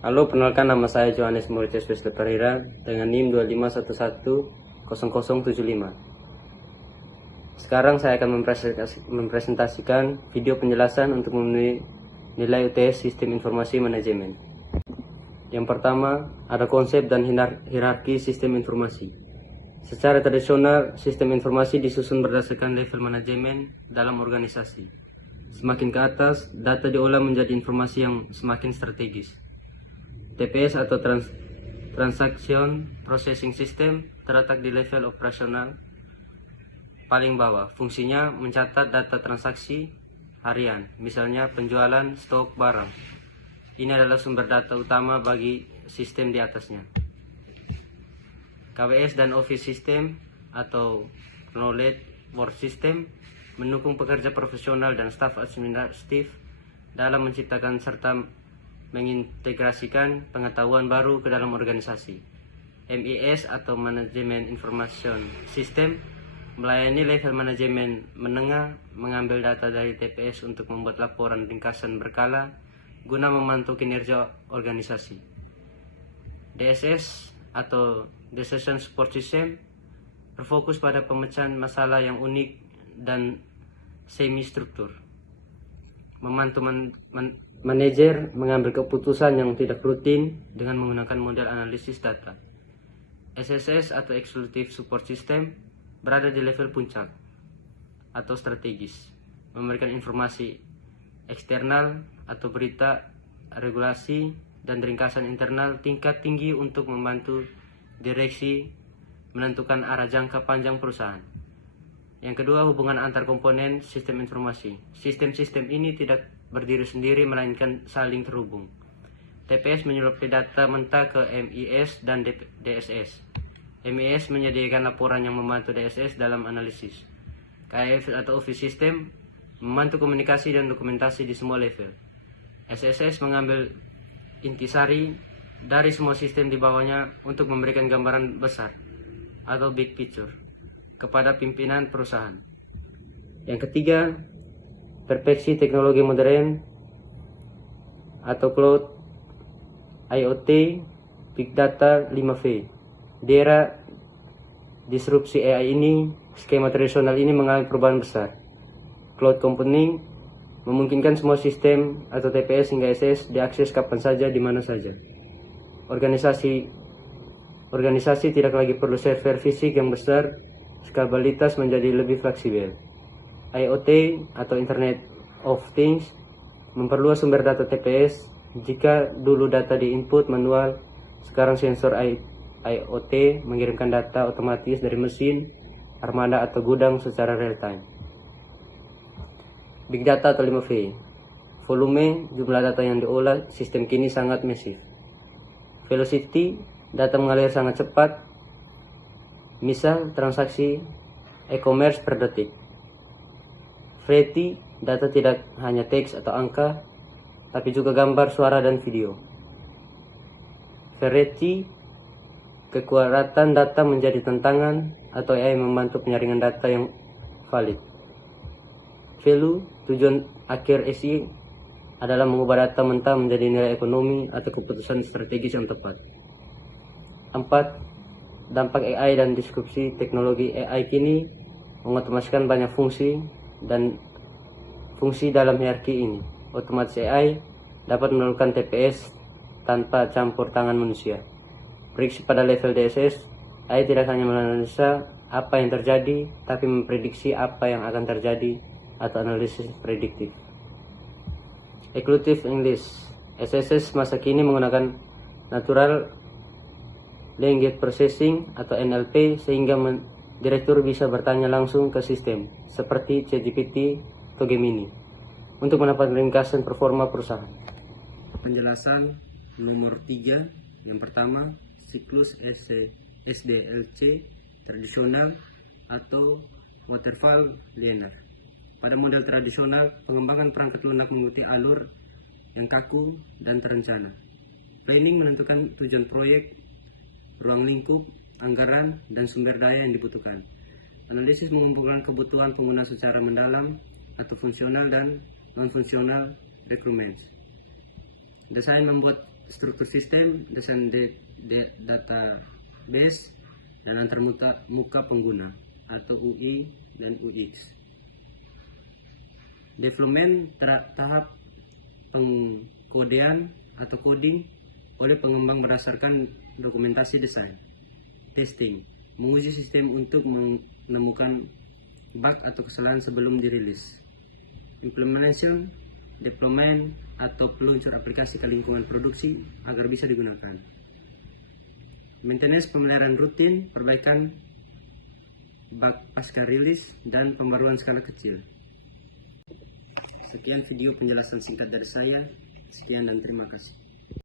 Halo, perkenalkan nama saya Johannes Mauritius Wesley Pereira dengan NIM 25110075. Sekarang saya akan mempresentasikan video penjelasan untuk memenuhi nilai UTS Sistem Informasi Manajemen. Yang pertama, ada konsep dan hierarki sistem informasi. Secara tradisional, sistem informasi disusun berdasarkan level manajemen dalam organisasi. Semakin ke atas, data diolah menjadi informasi yang semakin strategis. TPS atau Transaction Processing System terletak di level operasional paling bawah. Fungsinya mencatat data transaksi harian, misalnya penjualan stok barang. Ini adalah sumber data utama bagi sistem di atasnya. KWS dan Office System atau Knowledge Work System mendukung pekerja profesional dan staf administratif dalam menciptakan serta mengintegrasikan pengetahuan baru ke dalam organisasi. MIS atau Management Information System melayani level manajemen menengah, mengambil data dari TPS untuk membuat laporan ringkasan berkala guna memantau kinerja organisasi. DSS atau Decision Support System berfokus pada pemecahan masalah yang unik dan semi-struktur. Membantu manajer mengambil keputusan yang tidak rutin dengan menggunakan model analisis data. SSS atau Executive Support System berada di level puncak atau strategis, memberikan informasi eksternal atau berita, regulasi, dan ringkasan internal tingkat tinggi untuk membantu direksi menentukan arah jangka panjang perusahaan. Yang kedua, hubungan antar komponen sistem informasi. Sistem-sistem ini tidak berdiri sendiri melainkan saling terhubung. TPS menyuplai data mentah ke MIS dan DSS. MIS menyediakan laporan yang membantu DSS dalam analisis. KF atau Office System membantu komunikasi dan dokumentasi di semua level. SSS mengambil intisari dari semua sistem di bawahnya untuk memberikan gambaran besar atau big picture kepada pimpinan perusahaan. Yang ketiga, perspektif teknologi modern atau cloud, IoT, big data 5V. Di era disrupsi AI ini, skema tradisional ini mengalami perubahan besar. Cloud computing memungkinkan semua sistem atau TPS hingga SS diakses kapan saja di mana saja. Organisasi tidak lagi perlu server fisik yang besar, skalabilitas menjadi lebih fleksibel. IoT atau Internet of Things memperluas sumber data TPS. Jika dulu data diinput manual, sekarang sensor IoT mengirimkan data otomatis dari mesin, armada atau gudang secara real time. Big data atau 5V. Volume jumlah data yang diolah sistem kini sangat masif. Velocity, data mengalir sangat cepat. Misal transaksi e-commerce per detik. Variety, data tidak hanya teks atau angka, tapi juga gambar, suara, dan video. Variety, kekuatan data menjadi tantangan atau AI membantu penyaringan data yang valid. Value, tujuan akhir SI adalah mengubah data mentah menjadi nilai ekonomi atau keputusan strategis yang tepat. 4. Dampak AI dan disrupsi teknologi. AI kini mengotomatiskan banyak fungsi dalam hierarki ini. Otomatis AI dapat melakukan TPS tanpa campur tangan manusia. Prediksi pada level DSS, AI tidak hanya menganalisa apa yang terjadi, tapi memprediksi apa yang akan terjadi atau analisis prediktif. Executive English. SSS masa kini menggunakan Natural Language Processing atau NLP sehingga direktur bisa bertanya langsung ke sistem seperti ChatGPT atau Gemini untuk mendapatkan ringkasan performa perusahaan. Penjelasan nomor 3, yang pertama, siklus SDLC tradisional atau waterfall linear. Pada model tradisional, pengembangan perangkat lunak mengikuti alur yang kaku dan terencana. Planning menentukan tujuan proyek, ruang lingkup, anggaran, dan sumber daya yang dibutuhkan. Analisis mengumpulkan kebutuhan pengguna secara mendalam atau fungsional dan non-fungsional requirements. Desain membuat struktur sistem, desain database, dan antarmuka pengguna atau UI dan UX. Development tahap pengkodean atau coding oleh pengembang berdasarkan dokumentasi desain. Testing, menguji sistem untuk menemukan bug atau kesalahan sebelum dirilis. Implementation, deployment atau peluncur aplikasi ke lingkungan produksi agar bisa digunakan. Maintenance, pemeliharaan rutin, perbaikan bug pasca rilis, dan pembaruan skala kecil. Sekian video penjelasan singkat dari saya. Sekian dan terima kasih.